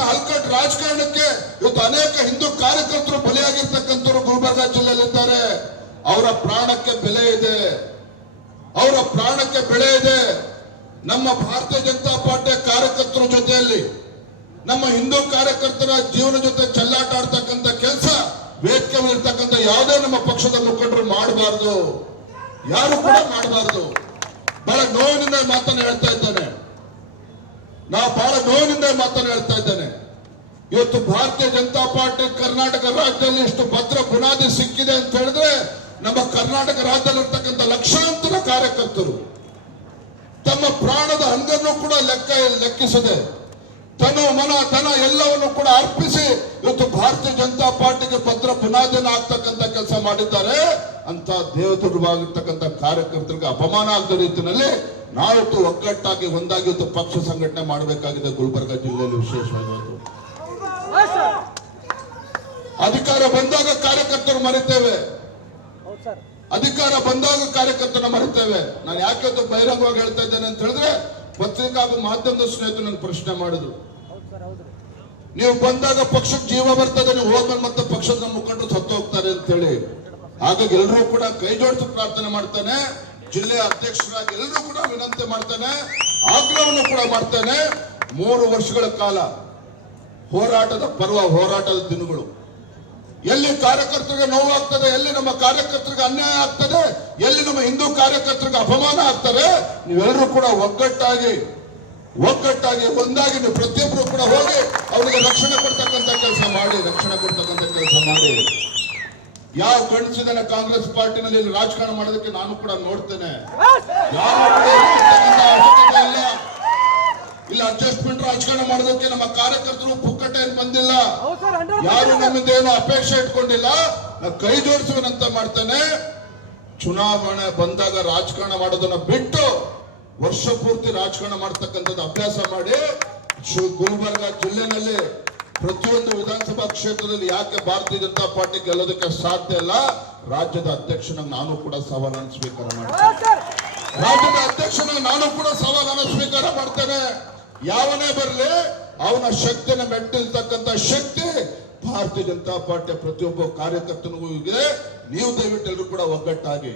ಇವತ್ತಿನ ಹಲ್ಕಟ್ ರಾಜಕಾರಣಕ್ಕೆ ಇವತ್ತು ಅನೇಕ ಹಿಂದೂ ಕಾರ್ಯಕರ್ತರು ಬಲಿಯಾಗಿರ್ತಕ್ಕಂಥವ್ರು ಗುಲ್ಬರ್ಗಾ ಜಿಲ್ಲೆಯಲ್ಲಿದ್ದಾರೆ. ಅವರ ಪ್ರಾಣಕ್ಕೆ ಬೆಲೆ ಇದೆ, ಅವರ ಪ್ರಾಣಕ್ಕೆ ಬೆಲೆ ಇದೆ. ನಮ್ಮ ಭಾರತೀಯ ಜನತಾ ಪಾರ್ಟಿಯ ಕಾರ್ಯಕರ್ತರ ಜೊತೆಯಲ್ಲಿ ನಮ್ಮ ಹಿಂದೂ ಕಾರ್ಯಕರ್ತರ ಜೀವನ ಜೊತೆ ಚೆಲ್ಲಾಟ ಆಡ್ತಕ್ಕಂಥ ಕೆಲಸ ವೇದಿಕೆ ಇರ್ತಕ್ಕಂಥ ಯಾವುದೇ ನಮ್ಮ ಪಕ್ಷದ ಮುಖಂಡರು ಮಾಡಬಾರ್ದು, ಯಾರು ಕೂಡ ಮಾಡಬಾರ್ದು. ಬಹಳ ನೋವಿನಿಂದ ಮಾತನ್ನು ಹೇಳ್ತಾ ಇದ್ದೇನೆ, ಬಹಳ ನೋವಿನಿಂದ ಮಾತನ್ನು ಹೇಳ್ತಾ ಇದ್ದೇನೆ. ಇವತ್ತು ಭಾರತೀಯ ಜನತಾ ಪಾರ್ಟಿ ಕರ್ನಾಟಕ ರಾಜ್ಯದಲ್ಲಿ ಇಷ್ಟು ಭದ್ರ ಬುನಾದಿ ಸಿಕ್ಕಿದೆ ಅಂತ ಹೇಳಿದ್ರೆ ನಮ್ಮ ಕರ್ನಾಟಕ ರಾಜ್ಯದಲ್ಲಿರ್ತಕ್ಕಂಥ ಲಕ್ಷಾಂತರ ಕಾರ್ಯಕರ್ತರು ತಮ್ಮ ಪ್ರಾಣದ ಹಂಗನ್ನು ಕೂಡ ಲೆಕ್ಕಿಸದೆ ತನು ಮನ ಧನ ಎಲ್ಲವನ್ನು ಕೂಡ ಅರ್ಪಿಸಿ ಇವತ್ತು ಭಾರತೀಯ ಜನತಾ ಪಾರ್ಟಿಗೆ ಭದ್ರ ಬುನಾದಿಯನ್ನು ಹಾಕ್ತಕ್ಕಂಥ ಕೆಲಸ ಮಾಡಿದ್ದಾರೆ. ಅಂತ ದೇವದುರ್ಗವಾಗಿರ್ತಕ್ಕಂಥ ಕಾರ್ಯಕರ್ತರಿಗೆ ಅಪಮಾನ ಆಗದ ರೀತಿಯಲ್ಲಿ ನಾವಿತ್ತು ಒಗ್ಗಟ್ಟಾಗಿ ಒಂದಾಗಿ ಇವತ್ತು ಪಕ್ಷ ಸಂಘಟನೆ ಮಾಡಬೇಕಾಗಿದೆ. ಗುಲ್ಬರ್ಗಾ ಜಿಲ್ಲೆಯಲ್ಲಿ ವಿಶೇಷವಾಗಿ ಅಧಿಕಾರ ಬಂದಾಗ ಕಾರ್ಯಕರ್ತರು ಮರಿತೇವೆ, ಅಧಿಕಾರ ಬಂದಾಗ ಕಾರ್ಯಕರ್ತನ ಮರಿತೇವೆ. ನಾನು ಯಾಕೆ ಬಹಿರಂಗವಾಗಿ ಹೇಳ್ತಾ ಇದ್ದೇನೆ ಅಂತ ಹೇಳಿದ್ರೆ ಪತ್ರಿಕಾ ಮಾಧ್ಯಮದ ಸ್ನೇಹಿತರು ನಂಗೆ ಪ್ರಶ್ನೆ ಮಾಡಿದ್ರು, ನೀವು ಬಂದಾಗ ಪಕ್ಷಕ್ಕೆ ಜೀವ ಬರ್ತದೆ, ನೀವು ಹೋದ್ಮೇಲೆ ಮತ್ತೆ ಪಕ್ಷದ ಮುಖಂಡರು ಸತ್ತು ಹೋಗ್ತಾರೆ ಅಂತ ಹೇಳಿ. ಹಾಗಾಗಿ ಎಲ್ಲರೂ ಕೂಡ ಕೈ ಜೋಡಿಸಿ ಪ್ರಾರ್ಥನೆ ಮಾಡ್ತಾನೆ, ಜಿಲ್ಲೆಯ ಅಧ್ಯಕ್ಷರಾಗಿ ಎಲ್ಲರೂ ಕೂಡ ವಿನಂತಿ ಮಾಡ್ತಾನೆ, ಆಗ್ರಹವನ್ನು ಕೂಡ ಮಾಡ್ತಾನೆ. 3 ವರ್ಷಗಳ ಕಾಲ ಹೋರಾಟದ ಪರ್ವ, ಹೋರಾಟದ ದಿನಗಳು, ಎಲ್ಲಿ ಕಾರ್ಯಕರ್ತರಿಗೆ ನೋವಾಗ್ತದೆ, ಎಲ್ಲಿ ನಮ್ಮ ಕಾರ್ಯಕರ್ತರಿಗೆ ಅನ್ಯಾಯ ಆಗ್ತದೆ, ಎಲ್ಲಿ ನಮ್ಮ ಹಿಂದೂ ಕಾರ್ಯಕರ್ತರಿಗೆ ಅಪಮಾನ ಆಗ್ತದೆ, ನೀವೆಲ್ಲರೂ ಕೂಡ ಒಗ್ಗಟ್ಟಾಗಿ ಒಂದಾಗಿ ನೀವು ಪ್ರತಿಯೊಬ್ಬರು ಕೂಡ ಹೋಗಿ ಅವರಿಗೆ ರಕ್ಷಣೆ ಕೊಡ್ತಕ್ಕಂಥ ಕೆಲಸ ಮಾಡಿ, ಯಾವ ಗಂಡಸಿದನ ಕಾಂಗ್ರೆಸ್ ಪಾರ್ಟಿನಲ್ಲಿ ರಾಜಕಾರಣ ಮಾಡೋದಕ್ಕೆ ನಾನು ಕೂಡ ನೋಡ್ತೇನೆ. ಇಲ್ಲ ಅಡ್ಜಸ್ಟ್ಮೆಂಟ್ ರಾಜಕಾರಣ ಮಾಡೋದಕ್ಕೆ ನಮ್ಮ ಕಾರ್ಯಕರ್ತರು ಪುಕ್ಕಟೆ ಏನು ಬಂದಿಲ್ಲ, ಯಾರು ನಮ್ಮಿಂದ ಏನು ಅಪೇಕ್ಷೆ ಇಟ್ಕೊಂಡಿಲ್ಲ. ನಾವು ಕೈ ಜೋಡಿಸುವಂತ ಮಾಡ್ತೇನೆ. ಚುನಾವಣೆ ಬಂದಾಗ ರಾಜಕಾರಣ ಮಾಡೋದನ್ನ ಬಿಟ್ಟು ವರ್ಷ ಪೂರ್ತಿ ರಾಜಕಾರಣ ಮಾಡ್ತಕ್ಕಂಥದ್ದು ಅಭ್ಯಾಸ ಮಾಡಿ ಗುಲ್ಬರ್ಗಾ ಜಿಲ್ಲೆನಲ್ಲಿ ಪ್ರತಿಯೊಂದು ವಿಧಾನಸಭಾ ಕ್ಷೇತ್ರದಲ್ಲಿ ಯಾಕೆ ಭಾರತೀಯ ಜನತಾ ಪಾರ್ಟಿ ಗೆಲ್ಲೋದಕ್ಕೆ ಸಾಧ್ಯ ಇಲ್ಲ, ರಾಜ್ಯದ ಅಧ್ಯಕ್ಷನಾಗಿ ನಾನು ಕೂಡ ಸವಾಲನ್ನು ಸ್ವೀಕಾರ ಮಾಡ್ತೇನೆ. ಯಾವನೇ ಬರಲಿ ಅವನ ಶಕ್ತಿಯನ್ನು ಮೆಟ್ಟಿಲ್ತಕ್ಕಂಥ ಶಕ್ತಿ ಭಾರತೀಯ ಜನತಾ ಪಾರ್ಟಿಯ ಪ್ರತಿಯೊಬ್ಬ ಕಾರ್ಯಕರ್ತನಿಗೂ ಇದೆ. ನೀವು ದಯವಿಟ್ಟು ಎಲ್ಲರೂ ಕೂಡ ಒಗ್ಗಟ್ಟಾಗಿ